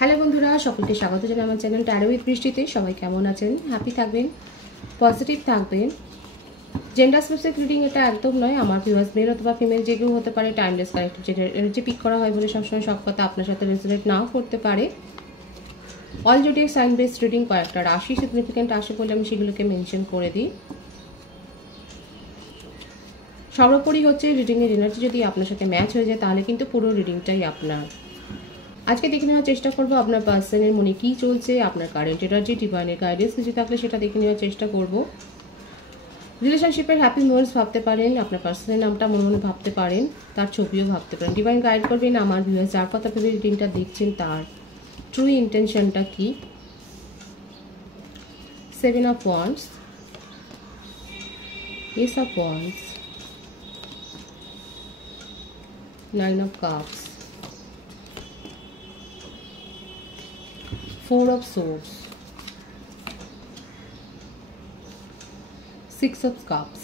Hello বন্ধুরা, সকলকে স্বাগত জানাই আমার চ্যানেল ট্যারো উইথ বৃষ্টিতে। সবাই কেমন আছেন? হ্যাপি থাকবেন, পজিটিভ থাকবেন। জেন্ডার স্পেসিফিক রিডিং এটা একদম নয়। আমার ভিউয়ার্স মেল অথবা ফিমেল যে কেউ হতে পারে। টাইমলেস কালেক্টিভ যে পিক করা হয় বলে সবসময় সব কথা আপনার সাথে রেজোনেট নাও করতে পারে। All zodiac sign based reading কয়েকটা রাশি সিগনিফিকেন্ট আসে বলে আমি সেগুলোকে মেনশন করে দিই। সর্বোপরি হচ্ছে রিডিংয়ের এনার্জি যদি আপনার সাথে ম্যাচ হয়ে যায় তাহলে কিন্তু পুরো রিডিংটাই আপনার। আজকে দেখে নেওয়ার চেষ্টা করবো আপনার পার্সনের মনে কী চলছে, আপনার কারেন্ট এনার্জি, ডিভাইনের গাইডেন্স কিছু থাকলে সেটা দেখে নেওয়ার চেষ্টা করব। রিলেশনশিপের হ্যাপি মোমেন্টস ভাবতে পারেন, আপনার পার্সনের নামটা মনে মনে ভাবতে পারেন, তার ছবিও ভাবতে পারেন। ডিভাইন গাইড করবেন আমার ভিউয়ার্স যার কথা ভেবে রিডিংটা দেখছেন তার true ইন্টেনশনটা key. 7 of Wands, Ace of Wands, 9 of Cups, 4 of Swords, 6 of Cups।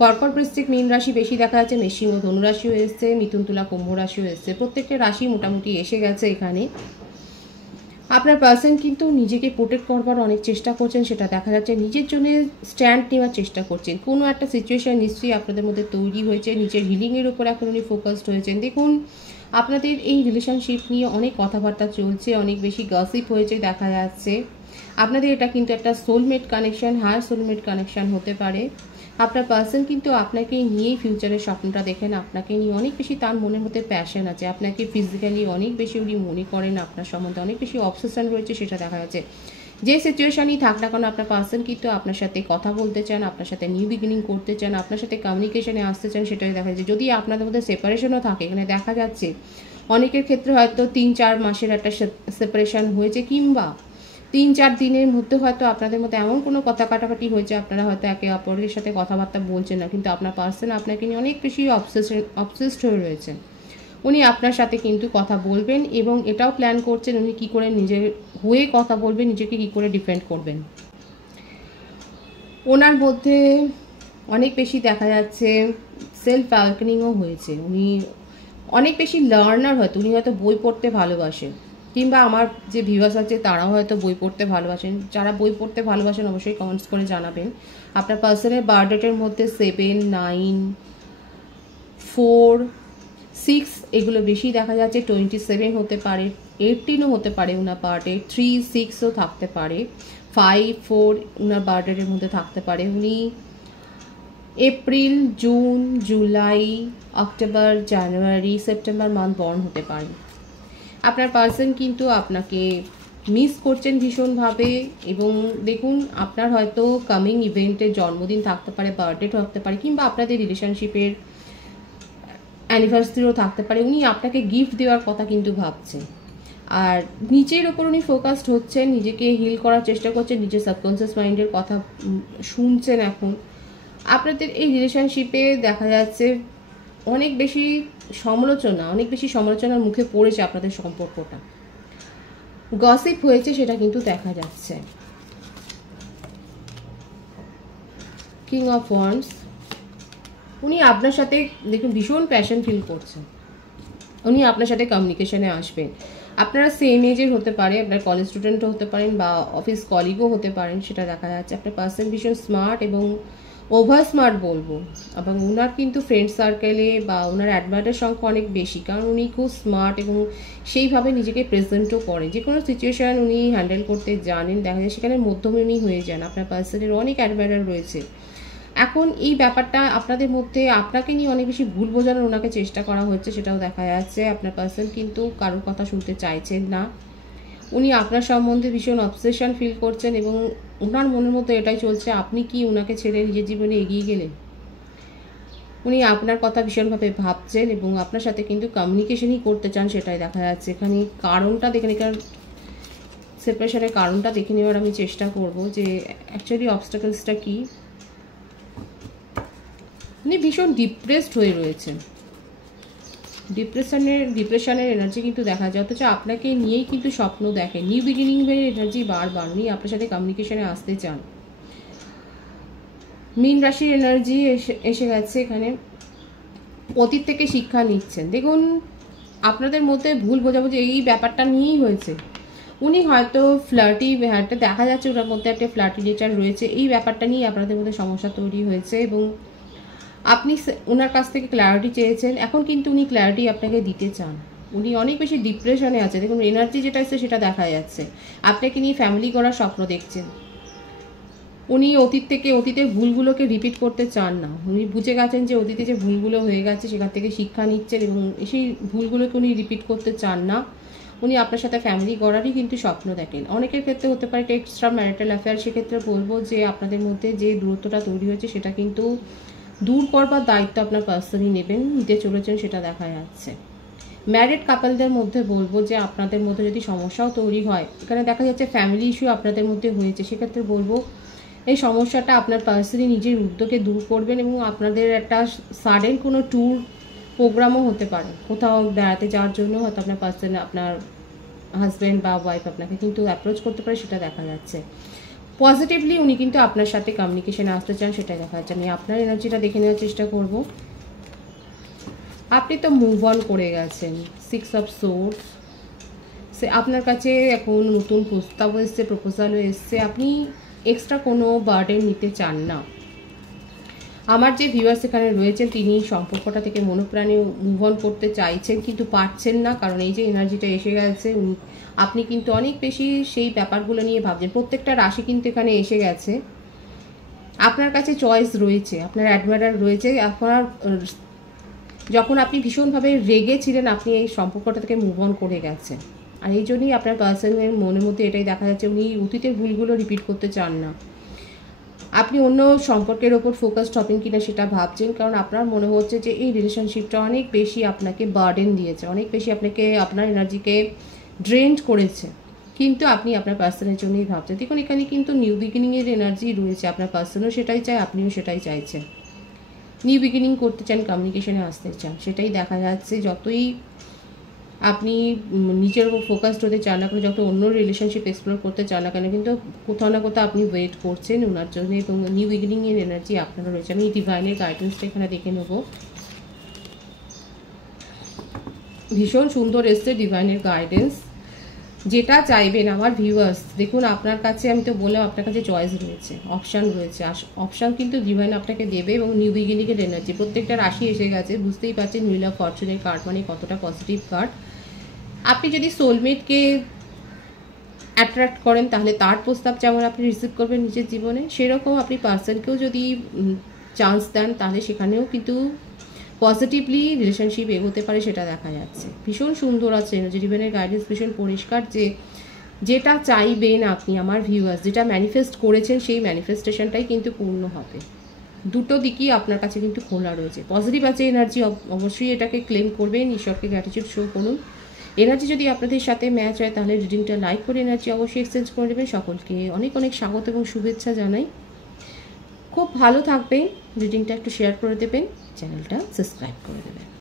কর্কট, বৃশ্চিক, মীন রাশি বেশি দেখা যাচ্ছে। মেষিং ও ধনু রাশিও এসছে, মিথুন, তুলা, কুম্ভ রাশিও এসছে। প্রত্যেকটা রাশি মোটামুটি এসে গেছে এখানে। আপনার পার্সন কিন্তু নিজেকে প্রোটেক্ট করবার অনেক চেষ্টা করছেন, সেটা দেখা যাচ্ছে। নিজের জন্য স্ট্যান্ড নেওয়ার চেষ্টা করছেন। কোনো একটা সিচুয়েশান নিশ্চয়ই আপনাদের মধ্যে তৈরি হয়েছে। নিজের হিলিংয়ের উপর এখন উনি ফোকাসড হয়েছেন। দেখুন, আপনাদের এই রিলেশনশিপ নিয়ে অনেক কথাবার্তা চলছে, অনেক বেশি গসিপ হয়েছে দেখা যাচ্ছে। আপনাদের এটা কিন্তু একটা soulmate connection, higher soulmate connection হতে পারে। আপনার পার্সন কিন্তু আপনাকে নিয়েই ফিউচারের স্বপ্নটা দেখেন, আপনাকে নিয়ে অনেক বেশি তার মনের মধ্যে প্যাশন আছে। আপনাকে ফিজিক্যালি অনেক বেশি উনি মনে করেন, আপনার সম্বন্ধে অনেক বেশি অবসেশন রয়েছে, সেটা দেখা যাচ্ছে। যে সিচুয়েশানই থাক না কেন আপনার পার্সন কিন্তু আপনার সাথে কথা বলতে চান, আপনার সাথে নিউ বিগিনিং করতে চান, আপনার সাথে কমিউনিকেশনে আসতে চান, সেটাই দেখা যাচ্ছে। যদি আপনাদের মধ্যে সেপারেশনও থাকে, এখানে দেখা যাচ্ছে অনেকের ক্ষেত্রে হয়তো 3-4 মাসের একটা সেপারেশন হয়েছে, কিংবা 3-4 দিনের মধ্যে হয়তো আপনাদের মধ্যে এমন কোনো কথা কাটাকাটি হয়েছে, আপনারা হয়তো একে অপরের সাথে কথাবার্তা বলছেন না, কিন্তু আপনার পার্সন আপনাকে নিয়ে অনেক বেশি অবসেসড হয়ে রয়েছেন। উনি আপনার সাথে কিন্তু কথা বলবেন এবং এটাও প্ল্যান করছেন উনি কী করে নিজের হয়ে কথা বলবেন, নিজেকে কী করে ডিফেন্ড করবেন। ওনার মধ্যে অনেক বেশি দেখা যাচ্ছে সেলফ অ্যাওয়েকেনিংও হয়েছে। উনি অনেক বেশি লার্নার, হয়তো উনি হয়তো বই পড়তে ভালোবাসেন, কিংবা আমার যে ভিউয়ার্স আছে তারাও হয়তো বই পড়তে ভালোবাসেন। যারা বই পড়তে ভালোবাসেন অবশ্যই কমেন্টস করে জানাবেন। আপনার পার্সনের বার্থডেটের মধ্যে 7, 9, 4, 6 এগুলো বেশি দেখা যাচ্ছে। 27 হতে পারে, 18ও হতে পারে ওনার বার্থডে, 3, 6ও থাকতে পারে, 5, 4 ওনার বার্থডেটের মধ্যে থাকতে পারে। উনি এপ্রিল, জুন, জুলাই, অক্টোবর, জানুয়ারি, সেপ্টেম্বর মান্থ বর্ন হতে পারে। আপনার পার্সন কিন্তু আপনাকে মিস করছেন ভীষণভাবে। এবং দেখুন, আপনার হয়তো কামিং ইভেন্টের জন্মদিন থাকতে পারে, বার্থডে থাকতে পারে, কিংবা আপনাদের রিলেশনশিপের অ্যানিভার্সারিও থাকতে পারে। উনি আপনাকে গিফট দেওয়ার কথা কিন্তু ভাবছেন, আর নিচের ওপর উনি ফোকাসড হচ্ছেন, নিজেকে হিল করার চেষ্টা করছেন, নিজের সাবকনসিয়াস মাইন্ডের কথা শুনছেন। এখন আপনাদের এই রিলেশনশিপে দেখা যাচ্ছে অনেক বেশি সমালোচনার মুখে পড়েছে আপনাদের সম্পর্কটা, গসিপ হয়েছে, সেটা কিন্তু দেখা যাচ্ছে। কিং অফ ওয়ান্ডস, উনি আপনার সাথে দেখুন ভীষণ প্যাশন ফিল করছেন। উনি আপনার সাথে কমিউনিকেশনে আসবেন। আপনারা সেম এজের হতে পারে, আপনার কলেজ স্টুডেন্টও হতে পারেন বা অফিস কলিগও হতে পারেন, সেটা দেখা যাচ্ছে। আপনার পার্সন ভীষণ স্মার্ট এবং ওভার স্মার্ট বলবো, এবং ওনার কিন্তু ফ্রেন্ড সার্কেলে বা ওনার অ্যাডমায়ারের সংখ্যা অনেক বেশি, কারণ উনি খুব স্মার্ট এবং সেইভাবে নিজেকে প্রেজেন্টও করেন। যে কোনো সিচুয়েশান উনি হ্যান্ডেল করতে জানেন, দেখা যায় সেখানে মধ্যমে উনি হয়ে যান। আপনার পার্সনের অনেক অ্যাডমায়ার রয়েছে। এখন এই ব্যাপারটা আপনাদের মধ্যে আপনাকে নিয়ে অনেক বেশি ভুল বোঝানোর ওনাকে চেষ্টা করা হচ্ছে, সেটাও দেখা যাচ্ছে। আপনার পার্সন কিন্তু কারোর কথা শুনতে চাইছেন না। উনি আপনার সম্বন্ধে ভীষণ অবসেশন ফিল করছেন এবং ওনার মনের মধ্যে এটাই চলছে, আপনি কি ওনাকে ছেড়ে নিজের জীবনে এগিয়ে গেলেন। উনি আপনার কথা ভীষণভাবে ভাবছেন এবং আপনার সাথে কিন্তু কমিউনিকেশনই করতে চান, সেটাই দেখা যাচ্ছে। এখানে কারণটা দেখে এখানে সেপারেশনের কারণটা দেখে নেওয়ার আমি চেষ্টা করব যে অ্যাকচুয়ালি অবস্টাকলসটা কী। উনি ভীষণ ডিপ্রেসড হয়ে রয়েছেন, ডিপ্রেশনের এনার্জি কিন্তু দেখা যায়, অথচ আপনাকে নিয়েই কিন্তু স্বপ্ন দেখেন। নিউ বিগিনিং এর এনার্জি বারবার উনি আপনার সাথে কমিউনিকেশনে আসতে চান। মীন রাশির এনার্জি এসে গেছে এখানে। অতীত থেকে শিক্ষা নিচ্ছেন। দেখুন, আপনাদের মধ্যে ভুল বোঝাবুঝি এই ব্যাপারটা নিয়েই হয়েছে। উনি হয়তো ফ্লার্টি, একটা দেখা যাচ্ছে ওটার মধ্যে একটা ফ্লার্টি নেচার রয়েছে, এই ব্যাপারটা নিয়ে আপনাদের মধ্যে সমস্যা তৈরি হয়েছে এবং আপনি ওনার কাছ থেকে ক্ল্যারিটি চেয়েছেন। এখন কিন্তু উনি ক্ল্যারিটি আপনাকে দিতে চান। উনি অনেক বেশি ডিপ্রেশনে আছে, দেখুন এনার্জি যেটা আছে সেটা দেখা যাচ্ছে। আপনাকে নিয়ে ফ্যামিলি করার স্বপ্ন দেখছেন। উনি অতীত থেকে, অতীতের ভুলগুলোকে রিপিট করতে চান না। উনি বুঝে গেছেন যে অতীতে যে ভুলগুলো হয়ে গেছে সেখান থেকে শিক্ষা নিচ্ছেন এবং সেই ভুলগুলোকে উনি রিপিট করতে চান না। উনি আপনার সাথে ফ্যামিলি গড়ারই কিন্তু স্বপ্ন দেখেন। অনেকের ক্ষেত্রে হতে পারে একটা এক্সট্রা ম্যারিটাল অ্যাফেয়ার, সেক্ষেত্রে বলবো যে আপনাদের মধ্যে যে দূরত্বটা তৈরি হয়েছে সেটা কিন্তু দূর করবার দায়িত্ব আপনার পার্সনই নেবেন, নিতে চলেছেন, সেটা দেখা যাচ্ছে। ম্যারিড কাপলদের মধ্যে বলবো যে আপনাদের মধ্যে যদি সমস্যাও তৈরি হয়, এখানে দেখা যাচ্ছে ফ্যামিলি ইস্যু আপনাদের মধ্যে হয়েছে, সেক্ষেত্রে বলবো এই সমস্যাটা আপনার পার্সনই নিজের উদ্যোগে দূর করবেন এবং আপনাদের একটা সাডেন কোনো ট্যুর প্রোগ্রামও হতে পারে, কোথাও বেড়াতে যাওয়ার জন্য হয়তো আপনার পার্সন, আপনার হাজব্যান্ড বা ওয়াইফ আপনাকে কিন্তু অ্যাপ্রোচ করতে পারে, সেটা দেখা যাচ্ছে। পজিটিভলি উনি কিন্তু আপনার সাথে কমিউনিকেশনে আসতে চান, সেটাই দেখা যাচ্ছে। আমি আপনার এনার্জিটা দেখে নেওয়ার চেষ্টা করব। আপনি তো মুভ অন করে গেছেন, 6 অফ সোর্স, সে আপনার কাছে এখন নতুন প্রস্তাবও এসছে, প্রপোজালও এসছে, আপনি এক্সট্রা কোনো বার্ডেন নিতে চান না। আমার যে ভিউয়ার্স এখানে রয়েছেন তিনি সম্পর্কটা থেকে মনোপ্রাণে মুভ অন করতে চাইছেন কিন্তু পারছেন না, কারণ এই যে এনার্জিটা এসে গেছে, আপনি কিন্তু অনেক বেশি সেই ব্যাপারগুলো নিয়ে ভাবছেন। প্রত্যেকটা রাশি কিন্তু এখানে এসে গেছে। আপনার কাছে চয়েস রয়েছে, আপনার অ্যাডমায়ার রয়েছে। আপনার যখন আপনি ভীষণভাবে রেগেছিলেন, আপনি এই সম্পর্কটা থেকে মুভ অন করে গেছেন। আর এই জন্যই আপনার পার্সনের মনের মধ্যে এটাই দেখা যাচ্ছে, উনি অতীতের ভুলগুলো রিপিট করতে চান না। আপনি অন্য সম্পর্কের ওপর ফোকাসড হবেন কিনা সেটা ভাবছেন, কারণ আপনার মনে হচ্ছে যে এই রিলেশনশিপটা অনেক বেশি আপনাকে বার্ডেন দিয়েছে, অনেক বেশি আপনাকে, আপনার এনার্জিকে ড্রেন্ড করেছে, কিন্তু আপনি আপনার পার্সনের জন্যই ভাবছেন। দেখুন এখানে কিন্তু নিউ বিগিনিংয়ের এনার্জি রয়েছে, আপনার পার্সনও সেটাই চায়, আপনিও সেটাই চাইছেন। নিউ বিগিনিং করতে চান, কমিউনিকেশনে আসতে চান, সেটাই দেখা যাচ্ছে। যতই আপনি নিজের উপর ফোকাসড হতে চান না কেন, যত অন্য রিলেশনশিপ এক্সপ্লোর করতে চান না কেন, কিন্তু কোথাও না কোথাও আপনি ওয়েট করছেন ওনার জন্য এবং নিউ বিগিনিংয়ের এনার্জি আপনারও রয়েছে। আমি ডিভাইনের গাইডেন্সটা এখানে দেখে নেব। ভীষণ সুন্দর এসছে ডিভাইনের গাইডেন্স। যেটা চাইবেন আমার ভিউয়ার্স, দেখুন আপনার কাছে, আমি তো বললাম আপনার কাছে চয়েস রয়েছে, অপশান রয়েছে, অপশান কিন্তু ডিভাইন আপনাকে দেবে এবং নিউ বিগিনিংয়ের এনার্জি প্রত্যেকটা রাশি এসে গেছে। বুঝতেই পারছেন হুইল অফ ফরচুনের কার্ড মানে কতটা পজিটিভ কার্ড। আপনি যদি সোলমেটকে অ্যাট্রাক্ট করেন তাহলে তার প্রস্তাব যেমন আপনি রিসিভ করবেন নিজের জীবনে, সেরকম আপনি পার্সনকেও যদি চান্স দেন তাহলে সেখানেও কিন্তু পজিটিভলি রিলেশনশিপ এগোতে পারে, সেটা দেখা যাচ্ছে। ভীষণ সুন্দর আছে এনার্জি, ডিভাইনের গাইডেন্স ভীষণ পরিষ্কার যে যেটা চাইবেন আপনি আমার ভিউয়ার্স, যেটা ম্যানিফেস্ট করেছেন সেই ম্যানিফেস্টেশনটাই কিন্তু পূর্ণ হবে। দুটো দিকই আপনার কাছে কিন্তু খোলা রয়েছে, পজিটিভ আছে এনার্জি, অবশ্যই এটাকে ক্লেম করবেন, ঈশ্বরকে গ্র্যাটিটিউড শো করুন। এনার্জি যদি আপনাদের সাথে ম্যাচ হয় তাহলে রিডিংটা লাইক করে এনার্জি অবশ্যই এক্সচেঞ্জ করে দেবেন। সকলকে অনেক অনেক স্বাগত এবং শুভেচ্ছা জানাই। খুব ভালো থাকবেন, রিডিংটা একটু শেয়ার করে দেবেন, চ্যানেলটা সাবস্ক্রাইব করে দেবেন।